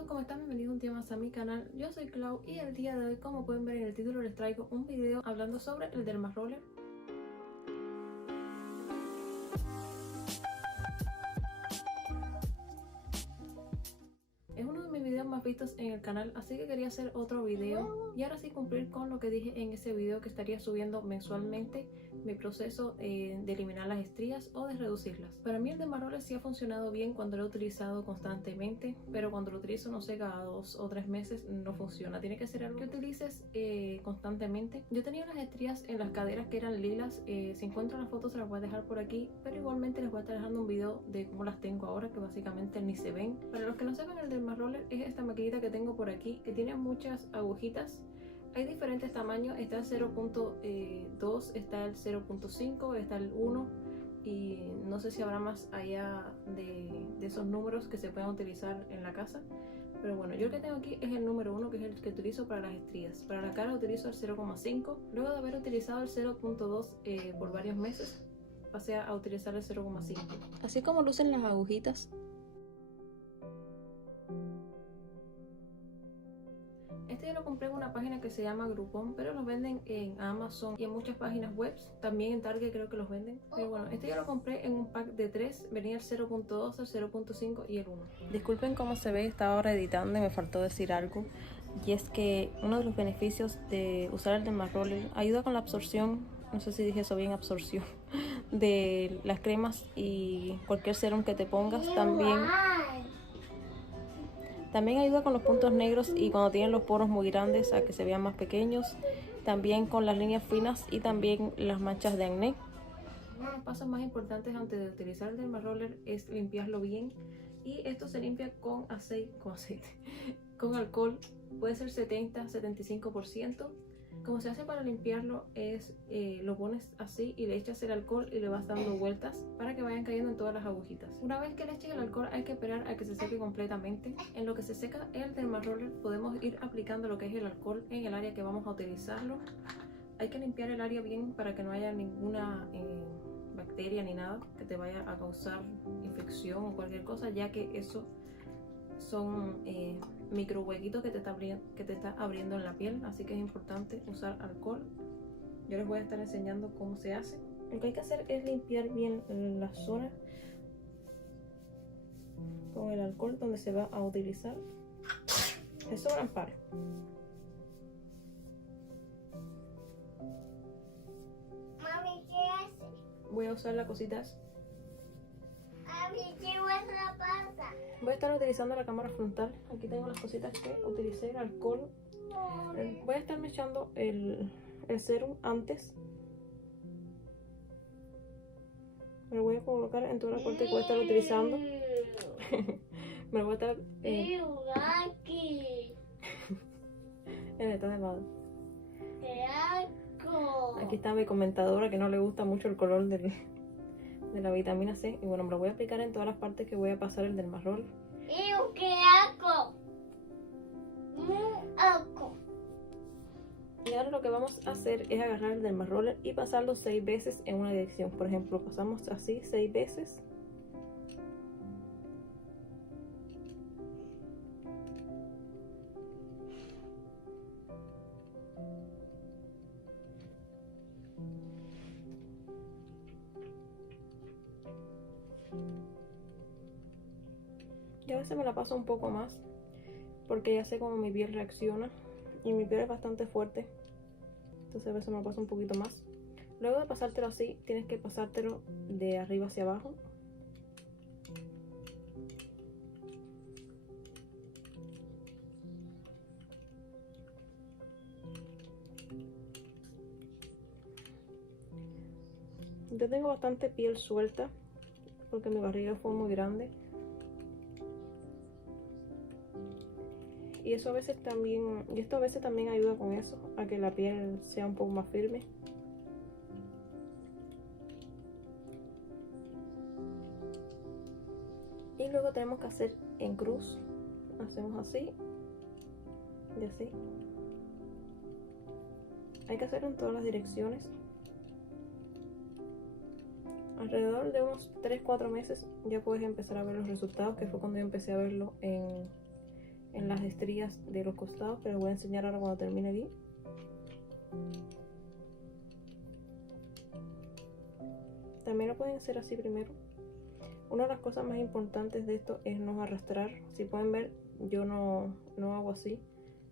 todos, ¿cómo están? Bienvenidos un día más a mi canal. Yo soy Clau y el día de hoy, como pueden ver en el título, les traigo un video hablando sobre el Derma Roller. Es uno de mis videos más vistos en el canal, así que quería hacer otro video y ahora sí cumplir con lo que dije en ese video, que estaría subiendo mensualmente mi proceso de eliminar las estrías o de reducirlas. Para mí el Derma Roller sí ha funcionado bien cuando lo he utilizado constantemente, pero cuando lo utilizo, no sé, cada 2 o 3 meses no funciona. Tiene que ser algo que utilices constantemente. Yo tenía unas estrías en las caderas que eran lilas. Si encuentro las fotos se las voy a dejar por aquí, pero igualmente les voy a estar dejando un video de cómo las tengo ahora, que básicamente ni se ven. Para los que no sepan, el Derma Roller es esta maquinita que tengo por aquí, que tiene muchas agujitas. Hay diferentes tamaños, está el 0.2, está el 0.5, está el 1 y no sé si habrá más allá de esos números que se puedan utilizar en la casa. Pero bueno, yo el que tengo aquí es el número 1, que es el que utilizo para las estrías. Para la cara utilizo el 0.5, luego de haber utilizado el 0.2 por varios meses, pasé a utilizar el 0.5. Así como lucen las agujitas. Este yo lo compré en una página que se llama Groupon, pero los venden en Amazon y en muchas páginas web. También en Target creo que los venden. Pero bueno, este yo lo compré en un pack de 3. Venía el 0.2, el 0.5 y el 1. Disculpen cómo se ve, estaba ahora editando y me faltó decir algo. Y es que uno de los beneficios de usar el Derma Roller ayuda con la absorción, no sé si dije eso bien, absorción, de las cremas y cualquier serum que te pongas. También ayuda con los puntos negros y cuando tienen los poros muy grandes a que se vean más pequeños. También con las líneas finas y también las manchas de acné. Uno de los pasos más importantes antes de utilizar el Derma Roller es limpiarlo bien. Y esto se limpia con aceite, con alcohol. Puede ser 70-75%. Como se hace para limpiarlo es lo pones así y le echas el alcohol y le vas dando vueltas para que vayan cayendo en todas las agujitas. Una vez que le eches el alcohol hay que esperar a que se seque completamente. En lo que se seca el Derma Roller podemos ir aplicando lo que es el alcohol en el área que vamos a utilizarlo. Hay que limpiar el área bien para que no haya ninguna bacteria ni nada que te vaya a causar infección o cualquier cosa, ya que eso son micro huequitos que te está abriendo en la piel, así que es importante usar alcohol. Yo les voy a estar enseñando cómo se hace. Lo que hay que hacer es limpiar bien la zona con el alcohol donde se va a utilizar. Le sobran pares. Mami, ¿qué hace? Voy a usar las cositas. Mami, ¿qué la pasa? Voy a estar utilizando la cámara frontal. Aquí tengo las cositas que utilicé, el alcohol. Voy a estar echando el serum antes. Me lo voy a colocar en toda la parte que voy a estar utilizando. Me lo voy a estar está de madre. ¡Qué asco! Aquí está mi comentadora que no le gusta mucho el color de la vitamina C. Y bueno, me lo voy a aplicar en todas las partes que voy a pasar el Derma Roller. ¡Qué asco! Asco. Y ahora lo que vamos a hacer es agarrar el Derma Roller y pasarlo 6 veces en una dirección. Por ejemplo, pasamos así 6 veces. Yo a veces me la paso un poco más porque ya sé cómo mi piel reacciona y mi piel es bastante fuerte, entonces a veces me la paso un poquito más. Luego de pasártelo así, tienes que pasártelo de arriba hacia abajo. Yo tengo bastante piel suelta porque mi barriga fue muy grande. Y eso a veces también, y esto a veces también ayuda con eso, a que la piel sea un poco más firme. Y luego tenemos que hacer en cruz. Hacemos así y así. Hay que hacerlo en todas las direcciones. Alrededor de unos 3-4 meses ya puedes empezar a ver los resultados, que fue cuando yo empecé a verlo en las estrías de los costados, que les voy a enseñar ahora cuando termine aquí. También lo pueden hacer así primero. Una de las cosas más importantes de esto es no arrastrar. Si pueden ver, yo no hago así.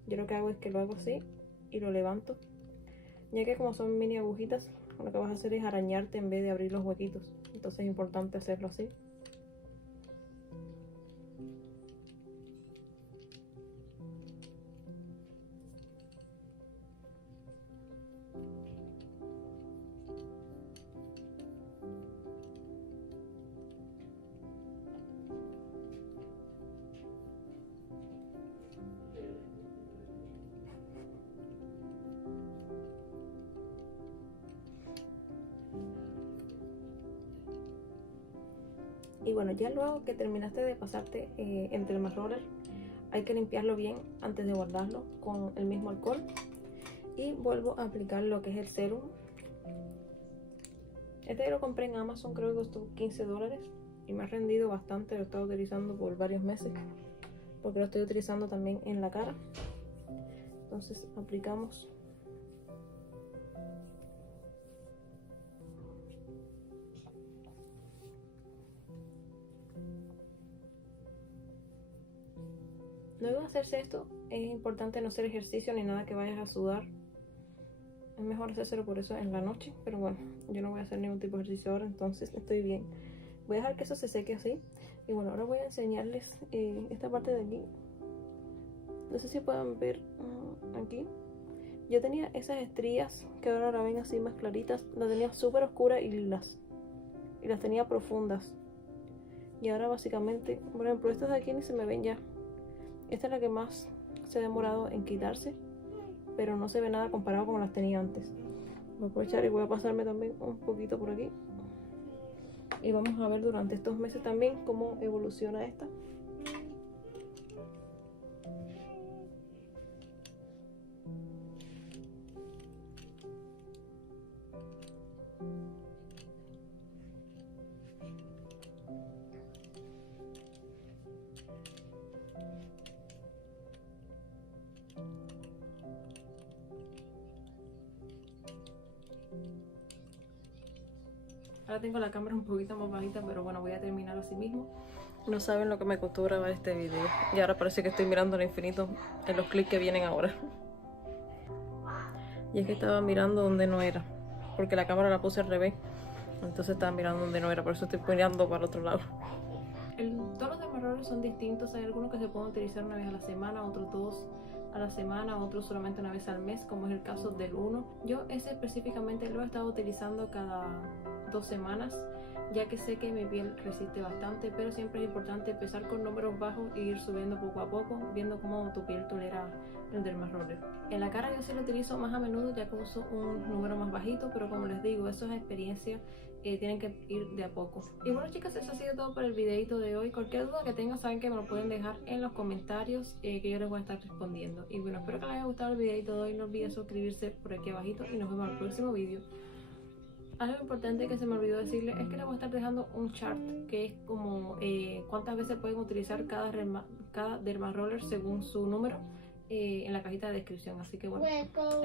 Yo lo que hago es que lo hago así y lo levanto, ya que como son mini agujitas, lo que vas a hacer es arañarte en vez de abrir los huequitos. Entonces es importante hacerlo así. Y bueno, ya luego que terminaste de pasarte el derma roller, hay que limpiarlo bien antes de guardarlo con el mismo alcohol. Y vuelvo a aplicar lo que es el serum. Este lo compré en Amazon, creo que costó $15 y me ha rendido bastante. Lo he estado utilizando por varios meses porque lo estoy utilizando también en la cara. Entonces aplicamos . Luego de hacerse esto, es importante no hacer ejercicio ni nada que vayas a sudar. Es mejor hacérselo por eso en la noche, pero bueno, yo no voy a hacer ningún tipo de ejercicio ahora, entonces estoy bien. Voy a dejar que eso se seque así. Y bueno, ahora voy a enseñarles esta parte de aquí. No sé si pueden ver aquí. Yo tenía esas estrías que ahora la ven así más claritas. Las tenía súper oscuras y las tenía profundas. Y ahora básicamente, por ejemplo, estas de aquí ni se me ven ya. Esta es la que más se ha demorado en quitarse, pero no se ve nada comparado con las tenía antes. Voy a aprovechar y voy a pasarme también un poquito por aquí. Y vamos a ver durante estos meses también cómo evoluciona esta. Ahora tengo la cámara un poquito más bajita, pero bueno, voy a terminar así mismo. No saben lo que me costó grabar este video. Y ahora parece que estoy mirando al infinito en los clics que vienen ahora. Y es que estaba mirando donde no era, porque la cámara la puse al revés. Entonces estaba mirando donde no era, por eso estoy mirando para el otro lado. Todos los derma son distintos. Hay algunos que se pueden utilizar una vez a la semana, otros 2 a la semana, otros solamente una vez al mes, como es el caso del 1. Yo ese específicamente lo he estado utilizando cada 2 semanas, ya que sé que mi piel resiste bastante, pero siempre es importante empezar con números bajos e ir subiendo poco a poco, viendo cómo tu piel tolera el derma roller. En la cara yo sí lo utilizo más a menudo, ya que uso un número más bajito, pero como les digo, eso es experiencia. Tienen que ir de a poco. Y bueno, chicas, eso ha sido todo por el videito de hoy. Cualquier duda que tengan, saben que me lo pueden dejar en los comentarios, que yo les voy a estar respondiendo. Y bueno, espero que les haya gustado el videito de hoy. No olviden suscribirse por aquí abajito y nos vemos en el próximo video. Algo importante que se me olvidó decirles es que les voy a estar dejando un chart que es como cuántas veces pueden utilizar cada derma roller según su número en la cajita de descripción. Así que bueno, eso.